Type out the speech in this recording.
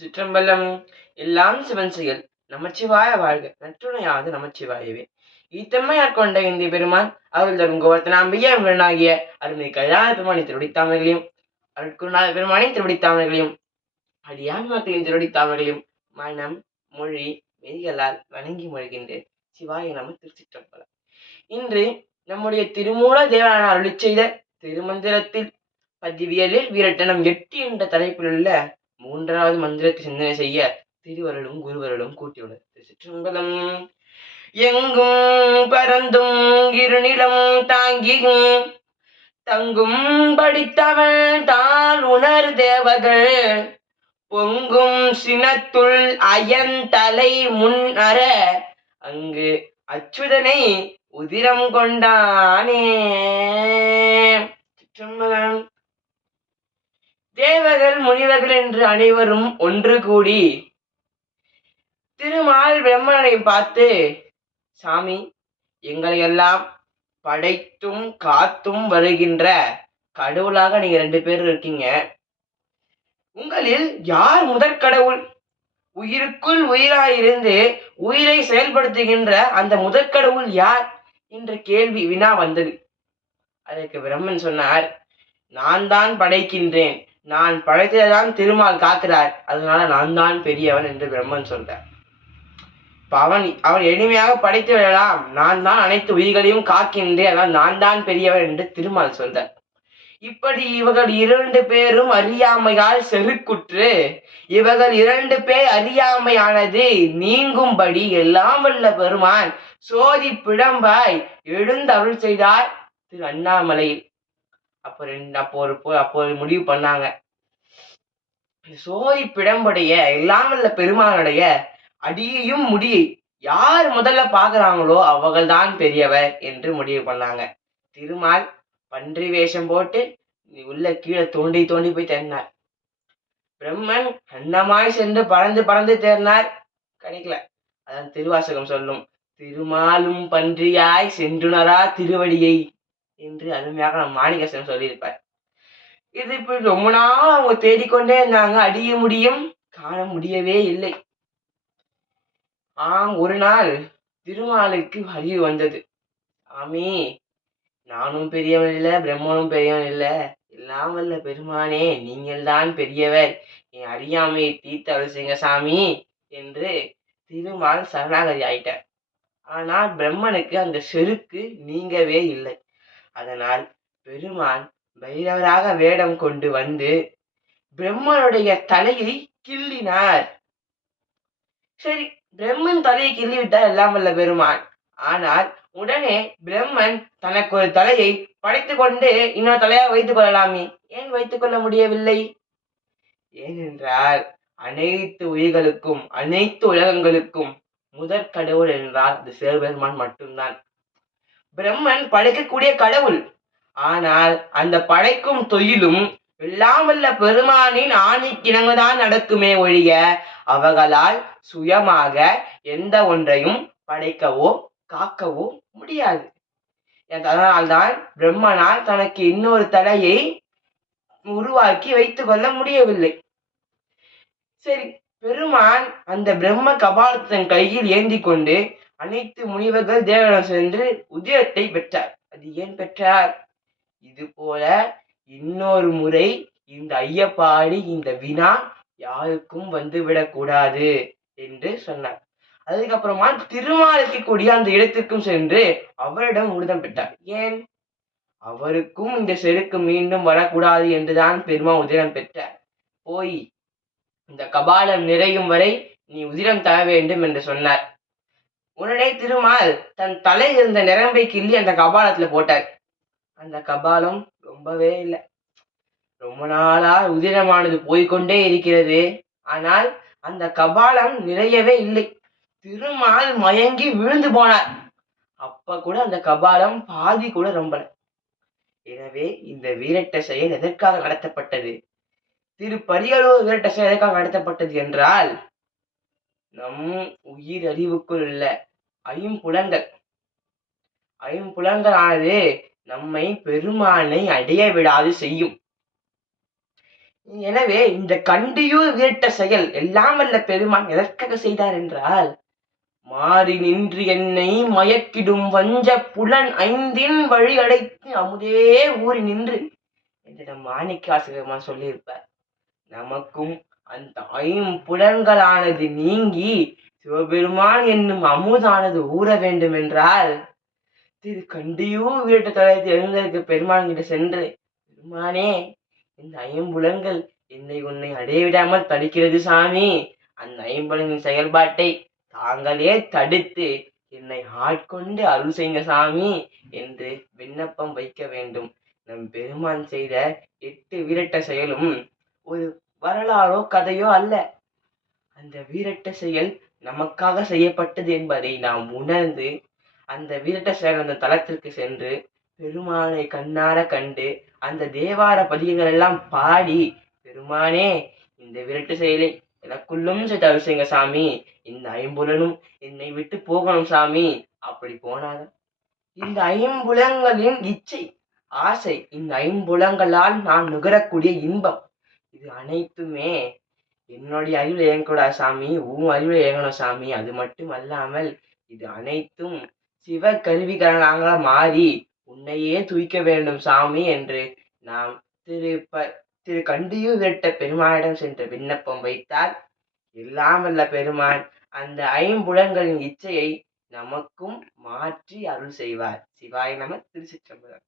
சிற்றம்பலம் எல்லாம் சிவன் செயல். நமச்சிவாய வாழ்க. நற்றுணையாவது நமச்சிவாயவே. ஈத்தம்மையார் கொண்ட இந்தி பெருமான் அவள் தரும் கோவர்த்தனாம்பிய முரணாகிய அருமை கல்யாண பெருமானை திருவடித்தாமர்களையும் அருட்குருநாத பெருமானை திருவடித்தாமர்களையும் அடியான் மக்களின் திருவடித்தாமர்களையும் மனம் மொழி மெய்களால் வணங்கி மொழிகின்றேன். சிவாய நம திருச்சிற்றம்பலம். இன்று நம்முடைய திருமூல தேவனான அருளி செய்த திருமந்திரத்தில் பதிவியலில் வீரட்டனம் எட்டு என்ற தலைப்பில் உள்ள மூன்றாவது மந்திரத்தை சிந்தனை செய்ய திருவருளும் குருவருளும் கூட்டியுள்ளது திருச்சிற்றம்பலம். எங்கும் பரந்தும் இருநிலம் தாங்கியும் தங்கும் படித்தவள் தாள் உணர் தேவர்கள். பொங்கும் சினத்துள் அயந்தலை முன் அற அங்கு அச்சுதனை உதிரம் கொண்டானே. சிற்றம்பலம் தேவர்கள் முனிவர்கள் என்று அனைவரும் ஒன்று கூடி திருமால் பிரம்மனை பார்த்து சாமி எங்களை எல்லாம் படைத்தும் காத்தும் வருகின்ற கடவுளாக நீங்க ரெண்டு பேர் இருக்கீங்க. உங்களில் யார் முதற் கடவுள்? உயிருக்குள் உயிராயிருந்து உயிரை செயல்படுத்துகின்ற அந்த முதற் கடவுள் யார்? என்ற கேள்வி வினா வந்தது. அதற்கு பிரம்மன் சொன்னார் நான் தான் படைக்கின்றேன். நான் படைத்ததான் திருமால் காக்கிறார் அதனால நான் தான் பெரியவன் என்று பிரம்மன் சொல்றார். இப்போ அவன் அவன் எளிமையாக படைத்து விடலாம் நான் தான் அனைத்து உயிர்களையும் காக்கின்றேன். அதனால் நான் தான் பெரியவன் என்று திருமால் சொல்றார். இப்படி இவர்கள் இரண்டு பேரும் அறியாமையால் செருக்குற்று இவர்கள் இரண்டு பேர் அறியாமையானது நீங்கும்படி எல்லாம் வல்ல பெருமான் சோதி பிழம்பாய் எழுந்தருள் செய்தார். திரு அண்ணாமலையில் அப்போ ரெண்டு அப்போ ஒரு போ- அப்போ ஒரு முடிவு பண்ணாங்க. சோதி பிடம்புடைய எல்லாம் பெருமானுடைய அடியையும் முடியை யார் முதல்ல பாக்குறாங்களோ அவர்கள்தான் பெரியவர் என்று முடிவு பண்ணாங்க. திருமால் பன்றி வேஷம் போட்டு உள்ள கீழே தோண்டி தோண்டி போய் தேடினார் பிரம்மன் அன்னமாய் சென்று பறந்து பறந்து தேடினார் கிடைக்கல அதான் திருவாசகம் சொல்லும். திருமாலும் பன்றியாய் சென்றுணரா திருவடியை. என்று அருமையாக நம் மாணிகசன் சொல்லியிருப்பார். இது இப்படி ரொம்ப நாள் அவங்க தேடிக்கொண்டே இருந்தாங்க. அடிய முடியும் காண முடியவே இல்லை. ஆம் ஒரு நாள் திருமாலுக்கு அறிவு வந்தது. ஆமே நானும் பெரியவன் இல்லை பிரம்மனும் பெரியவன் இல்லை. எல்லாம் வல்ல பெருமானே நீங்கள் தான் பெரியவர். என் அறியாமையை தீர்த்து அருள் சாமி என்று திருமால் சரணாகதி ஆயிட்டார். ஆனால் பிரம்மனுக்கு அந்த செருக்கு நீங்கவே இல்லை. அதனால் பெருமான் பைரவராக வேடம் கொண்டு வந்து பிரம்மனுடைய தலையை கிள்ளினார். சரி பிரம்மன் தலையை கிள்ளிவிட்டார் எல்லாம் வல்ல பெருமான். ஆனால் உடனே பிரம்மன் தனக்கு ஒரு தலையை படைத்து கொண்டு இன்னொரு தலையாக வைத்துக் கொள்ளலாமே. ஏன் வைத்துக் கொள்ள முடியவில்லை? ஏனென்றால் அனைத்து உயிர்களுக்கும் அனைத்து உலகங்களுக்கும் முதற் கடவுள் என்றால் அது சிவபெருமான் மட்டும்தான். பிரம்மன் படைக்கக்கூடிய கடவுள். ஆனால் அந்த படைக்கும் தொழிலும் எல்லாம் வல்ல பெருமானின் ஆணிக்கிணங்குதான் நடக்குமே ஒழிய அவர்களால் சுயமாக எந்த ஒன்றையும் படைக்கவோ காக்கவோ முடியாது. அதனால்தான் பிரம்மனால் தனக்கு இன்னொரு தலையை உருவாக்கி வைத்துக் கொள்ள முடியவில்லை. சரி பெருமான் அந்த பிரம்ம கபாலத்தின் கையில் ஏந்தி கொண்டு அனைத்து முனிவர்கள் தேவனிடம் சென்று உதயத்தை பெற்றார். அது ஏன் பெற்றார்? இது போல இன்னொரு முறை இந்த ஐயப்பாடி இந்த வினா யாருக்கும் வந்துவிடக்கூடாது என்று சொன்னார். அதுக்கப்புறமா திருமாலுக்கு கூடிய அந்த இடத்திற்கும் சென்று அவரிடம் உருதம் பெற்றார். ஏன்? அவருக்கும் இந்த செருக்கு மீண்டும் வரக்கூடாது என்றுதான் பெருமா உதிரம் பெற்றார். போய் இந்த கபாலம் நிறையும் வரை நீ உதிரம் தர வேண்டும் என்று சொன்னார். உடனே திருமால் தன் தலை இருந்த நிரம்பை கிள்ளி அந்த கபாலத்துல போட்டார். அந்த கபாலம் ரொம்பவே இல்லை. ரொம்ப நாளா உதிரமானது போய்கொண்டே இருக்கிறது. ஆனால் அந்த கபாலம் நிறையவே இல்லை. திருமால் மயங்கி விழுந்து போனார். அப்ப கூட அந்த கபாலம் பாதி கூட ரொம்பல. எனவே இந்த வீரட்ட செயல் எதற்காக நடத்தப்பட்டது திரு பரியலூர் வீரட்ட செயல் எதற்காக நடத்தப்பட்டது என்றால் நம் உயிர் அறிவுக்குள் உள்ள ஐம்புலங்கள் ஐம்புலங்களானது நம்மை பெருமானை அடைய விடாது செய்யும். எனவே இந்த கண்டியூர் வீட்ட செயல் எல்லாம் அல்ல பெருமான் எதற்காக செய்தார் என்றால் மாறி நின்று என்னை மயக்கிடும் வஞ்ச புலன் ஐந்தின் வழி அடைத்து அமுதே ஊறி நின்று. என்னிடம் மாணிக்காசிரியமா சொல்லியிருப்பார் நமக்கும் அந்த ஐம்புலன்களானது நீங்கி சிவபெருமான் என்னும் அமுதானது ஊற வேண்டும் என்றால் திரு கண்டியூ வீட்டு தொலைத்து எழுந்ததற்கு பெருமான் கிட்ட சென்று பெருமானே இந்த ஐம்புலன்கள் என்னை உன்னை அடைய விடாமல் தடுக்கிறது சாமி. அந்த ஐம்புலனின் செயல்பாட்டை தாங்களே தடுத்து என்னை ஆட்கொண்டு அருள் செய்யுங்க சாமி என்று விண்ணப்பம் வைக்க வேண்டும். நம் பெருமான் செய்த எட்டு வீரட்ட செயலும் ஒரு வரலாறோ கதையோ அல்ல. அந்த வீரட்ட செயல் நமக்காக செய்யப்பட்டது என்பதை நாம் உணர்ந்து அந்த வீரட்ட செயல் அந்த தளத்திற்கு சென்று பெருமானை கண்ணார கண்டு அந்த தேவார பதிகங்கள் எல்லாம் பாடி பெருமானே இந்த விரட்டு செயலை எனக்குள்ளும் செய்து சாமி. இந்த ஐம்புலனும் என்னை விட்டு போகணும் சாமி. அப்படி போனாங்க. இந்த ஐம்புலங்களின் இச்சை ஆசை இந்த ஐம்புலங்களால் நான் நுகரக்கூடிய இன்பம் இது அனைத்துமே என்னுடைய அறிவில் இயங்கக்கூடாது சாமி உன் அறிவில் இயங்கணும் சாமி. அது மட்டும் அல்லாமல் இது அனைத்தும் சிவ கருவிகளாக மாறி உன்னையே துய்க்க வேண்டும் சாமி என்று நாம் திரு ப திரு கண்டியூர் விரட்ட பெருமானிடம் சென்று விண்ணப்பம் வைத்தால் எல்லாம் வல்ல பெருமான் அந்த ஐம்புலன்களின் இச்சையை நமக்கும் மாற்றி அருள் செய்வார். சிவாய நம திருச்சிற்றம்பலம்.